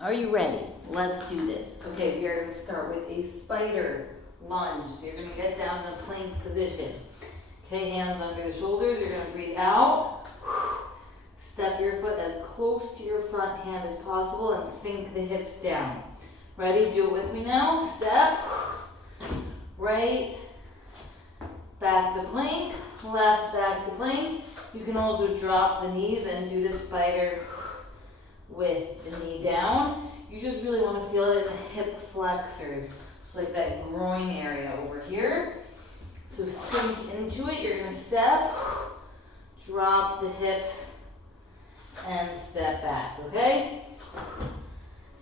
Are you ready? Let's do this. Okay, we are going to start with a spider lunge. So you're going to get down in a plank position. Okay, hands under the shoulders. You're going to breathe out. Step your foot as close to your front hand as possible and sink the hips down. Ready? Do it with me now. Step. Right. Back to plank. Left, back to plank. You can also drop the knees and do the spider with the knee down. You just really want to feel it in the hip flexors. So like that groin area over here. So sink into it. You're going to step, drop the hips, and step back, okay?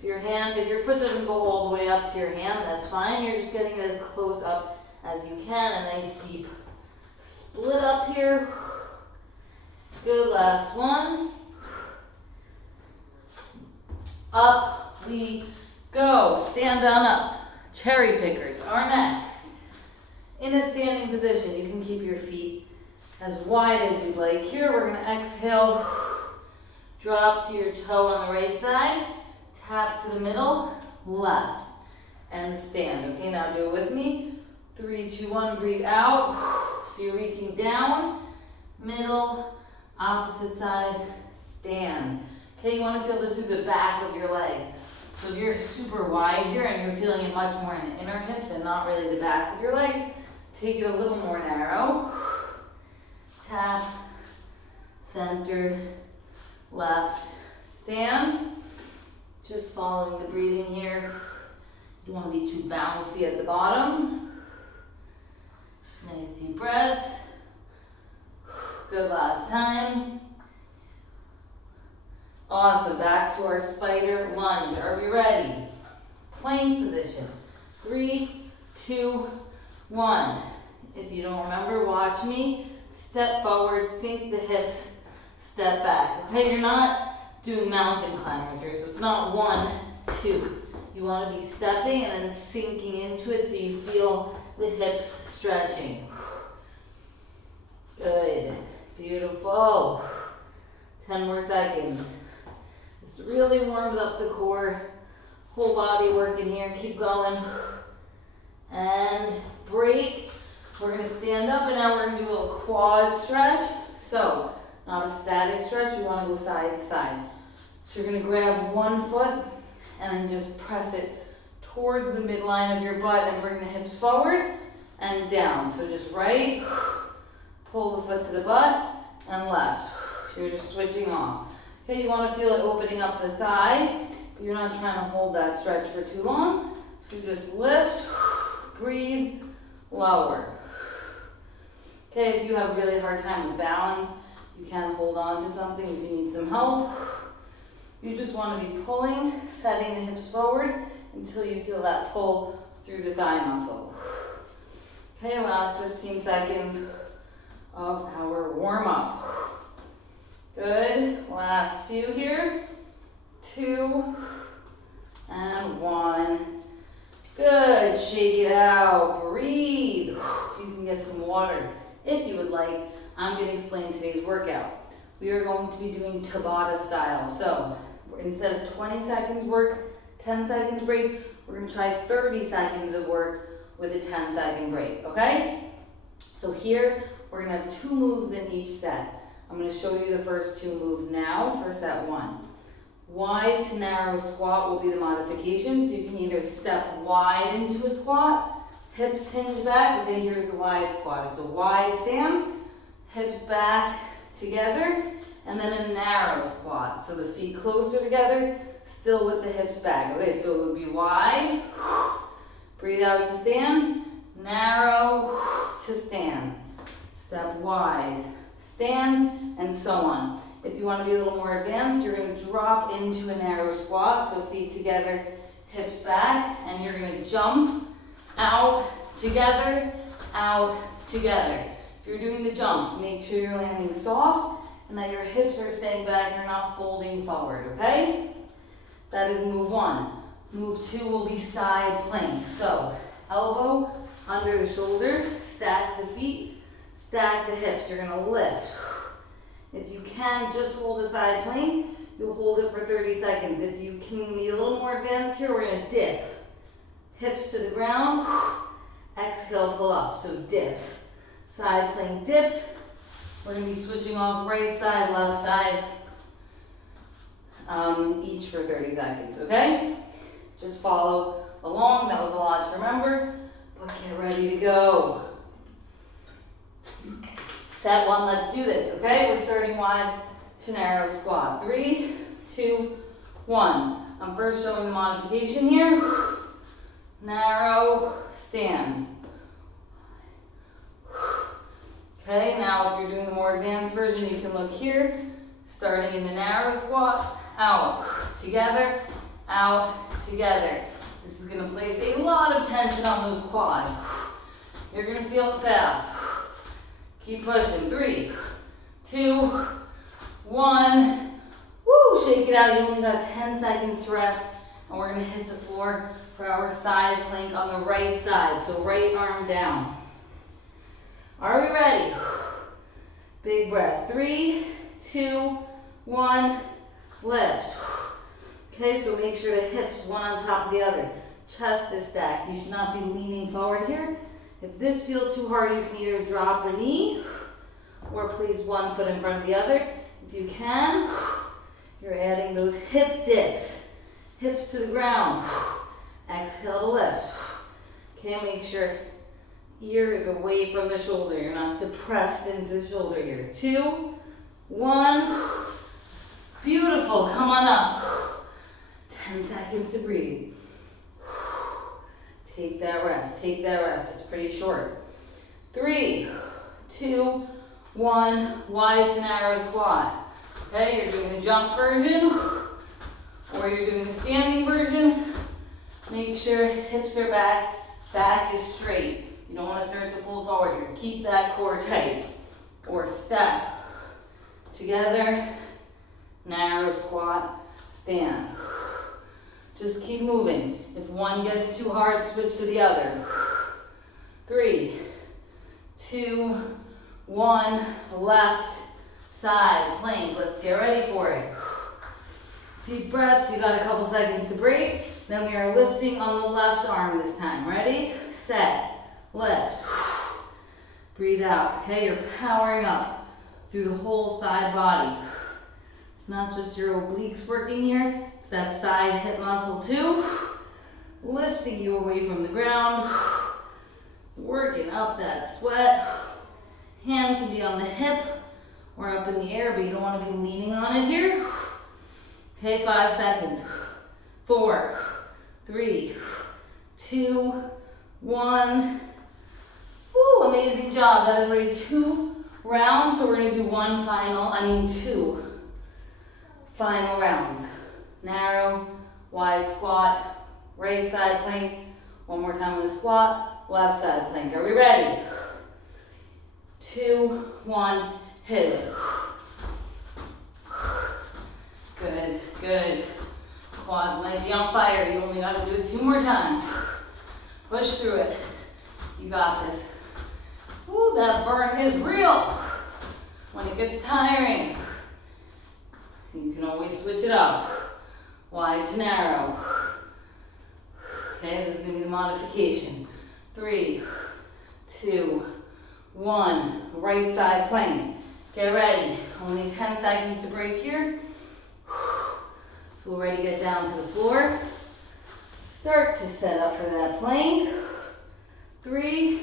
If your foot doesn't go all the way up to your hand, that's fine. You're just getting it as close up as you can. A nice deep split up here. Good, last one. Up we go. Stand on up. Cherry pickers are next. In a standing position, you can keep your feet as wide as you'd like. Here, we're going to exhale. Drop to your toe on the right side. Tap to the middle, left, and stand. Okay, now do it with me. 3, 2, 1, breathe out. So you're reaching down, middle, opposite side, stand. Okay, you want to feel this through the back of your legs. So if you're super wide here and you're feeling it much more in the inner hips and not really the back of your legs, take it a little more narrow. Tap, center, left, stand. Just following the breathing here. You don't want to be too bouncy at the bottom. Just nice deep breaths. Good, last time. Awesome, back to our spider lunge. Are we ready? Plank position. 3, 2, 1. If you don't remember, watch me. Step forward, sink the hips, step back. Okay, you're not doing mountain climbers here, so it's not 1, 2. You want to be stepping and then sinking into it so you feel the hips stretching. Good, beautiful. 10 more seconds. This really warms up the core. Whole body working here. Keep going. And break. We're going to stand up and now we're going to do a little quad stretch. So, not a static stretch. We want to go side to side. So you're going to grab one foot and then just press it towards the midline of your butt and bring the hips forward and down. So just right, pull the foot to the butt, and left. So you're just switching off. Okay, you want to feel it opening up the thigh, but you're not trying to hold that stretch for too long. So just lift, breathe, lower. Okay, if you have a really hard time with balance, you can hold on to something if you need some help. You just want to be pulling, setting the hips forward until you feel that pull through the thigh muscle. Okay, last 15 seconds of our warm-up. Good. Last few here. 2 and 1. Good. Shake it out. Breathe. You can get some water if you would like. I'm going to explain today's workout. We are going to be doing Tabata style. So instead of 20 seconds work, 10 seconds break, we're going to try 30 seconds of work with a 10-second break. Okay? So here we're going to have 2 moves in each set. I'm going to show you the first 2 moves now for set 1. Wide to narrow squat will be the modification. So you can either step wide into a squat, hips hinge back. Okay, here's the wide squat. It's a wide stance, hips back together, and then a narrow squat. So the feet closer together, still with the hips back. Okay, so it would be wide, breathe out to stand, narrow to stand, step wide, stand, and so on. If you want to be a little more advanced, you're going to drop into a narrow squat, so feet together, hips back, and you're going to jump out, together, out, together. If you're doing the jumps, make sure you're landing soft and that your hips are staying back, you're not folding forward, okay? That is move 1. Move 2 will be side plank. So, elbow under the shoulder, stack the feet, stack the hips. You're going to lift. If you can, just hold a side plank. You'll hold it for 30 seconds. If you can be a little more advanced here, we're gonna dip. Hips to the ground. Exhale, pull up. So dips. Side plank dips. We're gonna be switching off right side, left side, each for 30 seconds, okay? Just follow along. That was a lot to remember, but get ready to go. Set one, let's do this, okay? We're starting wide to narrow squat. 3, 2, 1. I'm first showing the modification here. Narrow, stand. Okay, now if you're doing the more advanced version, you can look here. Starting in the narrow squat, out, together, out, together. This is gonna place a lot of tension on those quads. You're gonna feel it fast. Keep pushing. 3, 2, 1. Woo, shake it out. You only got 10 seconds to rest. And we're gonna hit the floor for our side plank on the right side. So right arm down. Are we ready? Big breath. 3, 2, 1, lift. Okay, so make sure the hips one on top of the other. Chest is stacked. You should not be leaning forward here. If this feels too hard, you can either drop a knee or place one foot in front of the other. If you can, you're adding those hip dips. Hips to the ground. Exhale to lift. Okay, make sure ear is away from the shoulder. You're not depressed into the shoulder here. 2, 1. Beautiful. Come on up. 10 seconds to breathe. Take that rest. Take that rest. It's pretty short. 3, 2, 1. Wide to narrow squat. Okay, you're doing the jump version or you're doing the standing version. Make sure hips are back. Back is straight. You don't want to start to fold forward here. Keep that core tight. Or step. Together. Narrow squat. Stand. Just keep moving. If one gets too hard, switch to the other. 3, 2, 1. Left side plank. Let's get ready for it. Deep breaths. You got a couple seconds to break. Then we are lifting on the left arm this time. Ready? Set. Lift. Breathe out. Okay, you're powering up through the whole side body. It's not just your obliques working here. It's that side hip muscle too. Lifting you away from the ground. Working up that sweat. Hand can be on the hip or up in the air, but you don't want to be leaning on it here. Okay, 5 seconds. 4, 3, 2, 1. Woo, amazing job. That is already 2 rounds, so we're going to do two final rounds. Narrow, wide squat, right side plank. One more time on the squat, left side plank. Are we ready? 2, 1, hit it. Good, good. Quads might be on fire. You only got to do it 2 more times. Push through it. You got this. Ooh, that burn is real. When it gets tiring, you can always switch it up. Wide to narrow. Okay, this is going to be the modification. 3, 2, 1. Right side plank. Get ready. Only 10 seconds to break here. So we're ready to get down to the floor. Start to set up for that plank. 3,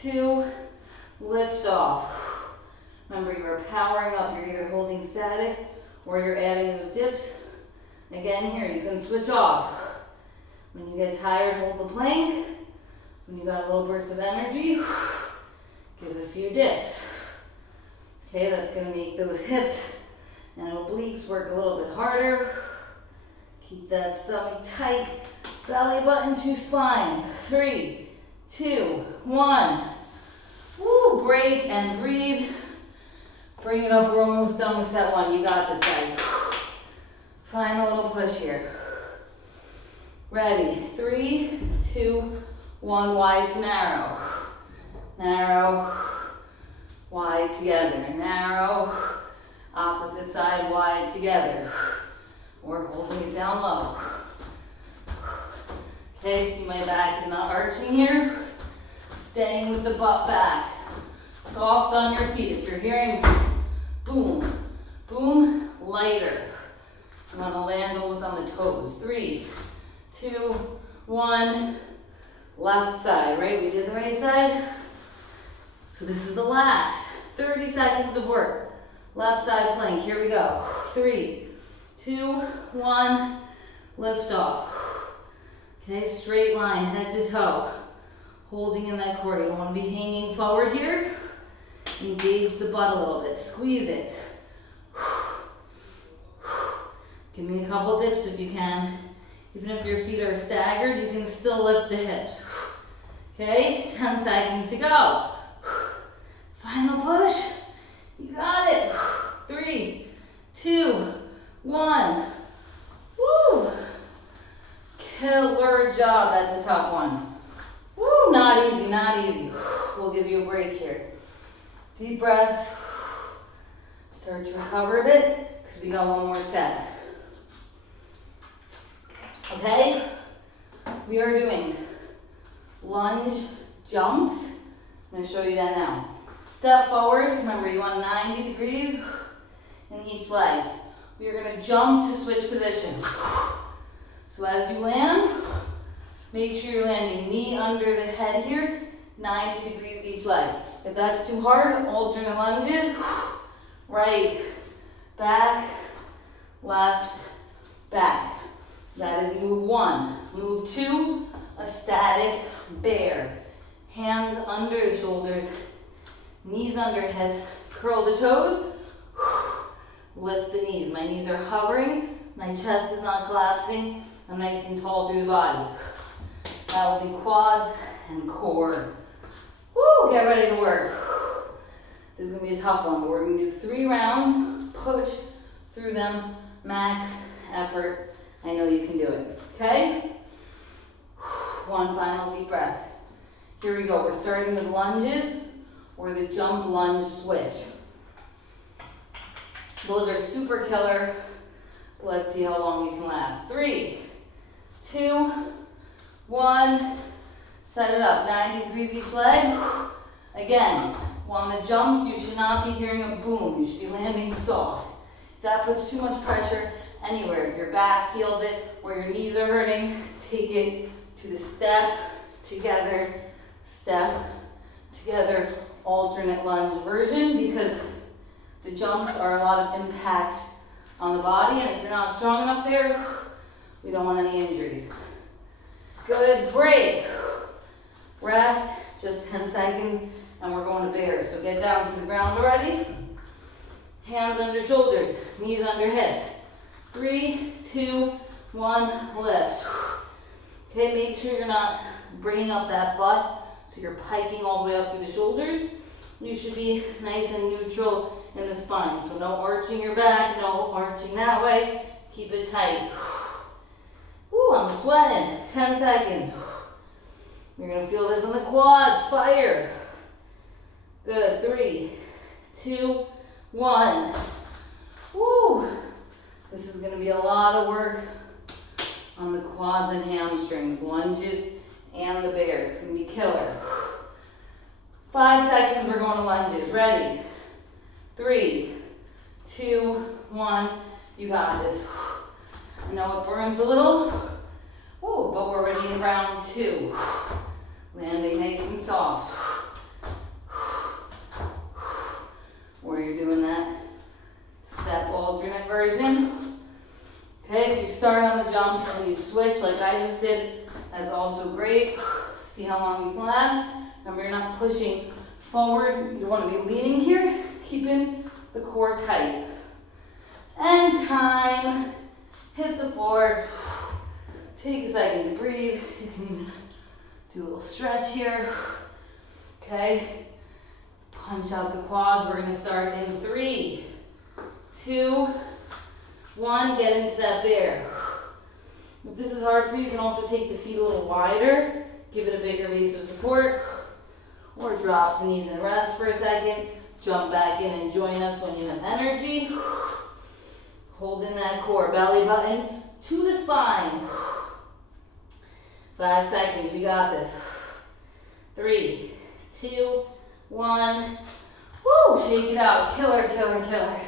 2, lift off. Remember, you are powering up. You're either holding static or you're adding those dips. Again, here, you can switch off. When you get tired, hold the plank. When you got a little burst of energy, give a few dips. Okay, that's going to make those hips and obliques work a little bit harder. Keep that stomach tight. Belly button to spine. 3, 2, 1. Woo, break and breathe. Bring it up. We're almost done with set 1. You got this, guys. Final little push here. Ready. 3, 2, 1. Wide to narrow. Narrow. Wide together. Narrow. Opposite side wide together. We're holding it down low. Okay, see my back is not arching here. Staying with the butt back. Soft on your feet. If you're hearing boom, boom, lighter. You want to land almost on the toes. 3, 2, 1. Left side, right? We did the right side. So this is the last 30 seconds of work. Left side plank. Here we go. 3, 2, 1. Lift off. Okay, straight line, head to toe. Holding in that core. You don't want to be hanging forward here. Engage the butt a little bit. Squeeze it. Give me a couple dips if you can. Even if your feet are staggered, you can still lift the hips. Okay, 10 seconds to go. Final push. You got it. 3, 2, 1. Woo! Killer job. That's a tough one. Woo! Not easy, not easy. We'll give you a break here. Deep breaths. Start to recover a bit because we got one more set. Okay? We are doing lunge jumps. I'm going to show you that now. Step forward. Remember, you want 90 degrees in each leg. We are going to jump to switch positions. So as you land, make sure you're landing knee under the head here, 90 degrees each leg. If that's too hard, alternate lunges. Right, back, left, back. That is move 1. Move 2, a static bear. Hands under the shoulders, knees under hips, curl the toes, lift the knees. My knees are hovering, my chest is not collapsing, I'm nice and tall through the body. That will be quads and core. Woo, get ready to work. This is gonna be a tough one, but we're gonna do 3 rounds, push through them, max effort. I know you can do it, okay? One final deep breath. Here we go, we're starting with lunges or the jump lunge switch. Those are super killer. Let's see how long you can last. 3, 2, 1. Set it up, 90 degrees each leg. Again, on the jumps, you should not be hearing a boom. You should be landing soft. If that puts too much pressure anywhere, if your back feels it, where your knees are hurting, take it to the step together, alternate lunge version, because the jumps are a lot of impact on the body, and if you're not strong enough there, we don't want any injuries. Good, break. Rest, just 10 seconds, and we're going to bear. So get down to the ground already. Hands under shoulders, knees under hips. 3, 2, 1, lift. Okay, make sure you're not bringing up that butt, so you're piking all the way up through the shoulders. You should be nice and neutral in the spine. So no arching your back, no arching that way. Keep it tight. Ooh, I'm sweating. 10 seconds. You're gonna feel this in the quads. Fire. Good. 3, 2, 1. Woo. This is gonna be a lot of work on the quads and hamstrings, lunges and the bear. It's gonna be killer. 5 seconds, we're going to lunges. Ready? 3, 2, 1. You got this. I know it burns a little. Whoa, but we're ready in round 2. Landing nice and soft. Where you're doing that step alternate version. Okay, if you start on the jumps and you switch like I just did, that's also great. See how long you can last. Remember, you're not pushing forward. You want to be leaning here, keeping the core tight. And time. Hit the floor. Take a second to breathe. You can do a little stretch here. Okay. Punch out the quads. We're going to start in 3, 2, 1. Get into that bear. If this is hard for you, you can also take the feet a little wider. Give it a bigger base of support. Or drop the knees and rest for a second. Jump back in and join us when you have energy. Holding that core, belly button to the spine. 5 seconds, we got this. 3, 2, 1. Woo, shake it out, killer, killer, killer.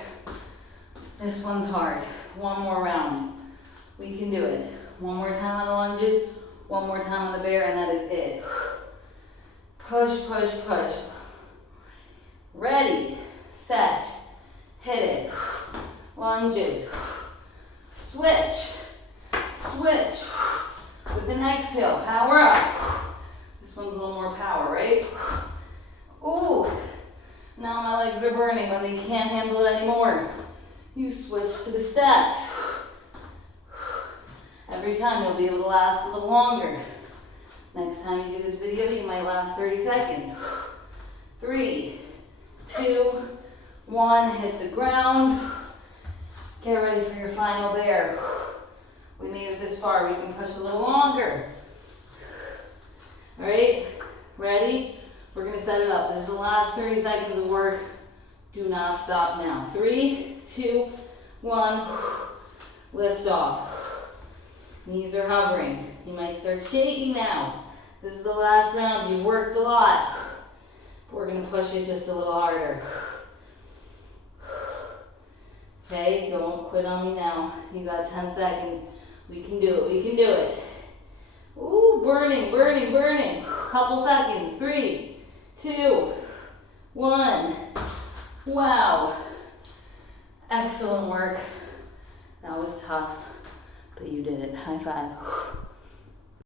This one's hard. One more round. We can do it. One more time on the lunges, one more time on the bear, and that is it. Push, push, push. Ready, set, hit it. Lunges. Switch, switch. With an exhale, power up. This one's a little more power, right? Ooh, now my legs are burning when they can't handle it anymore. You switch to the steps. Every time you'll be able to last a little longer. Next time you do this video, you might last 30 seconds. 3, 2, 1, hit the ground. Get ready for your final bear. We made it this far, we can push a little longer. All right, ready? We're gonna set it up. This is the last 30 seconds of work. Do not stop now. 3, 2, 1, lift off. Knees are hovering. You might start shaking now. This is the last round. You've worked a lot. We're gonna push it just a little harder. Okay, don't quit on me now. You got 10 seconds. We can do it, we can do it. Ooh, burning, burning, burning. Couple seconds. 3, 2, 1. Wow. Excellent work. That was tough, but you did it. High five.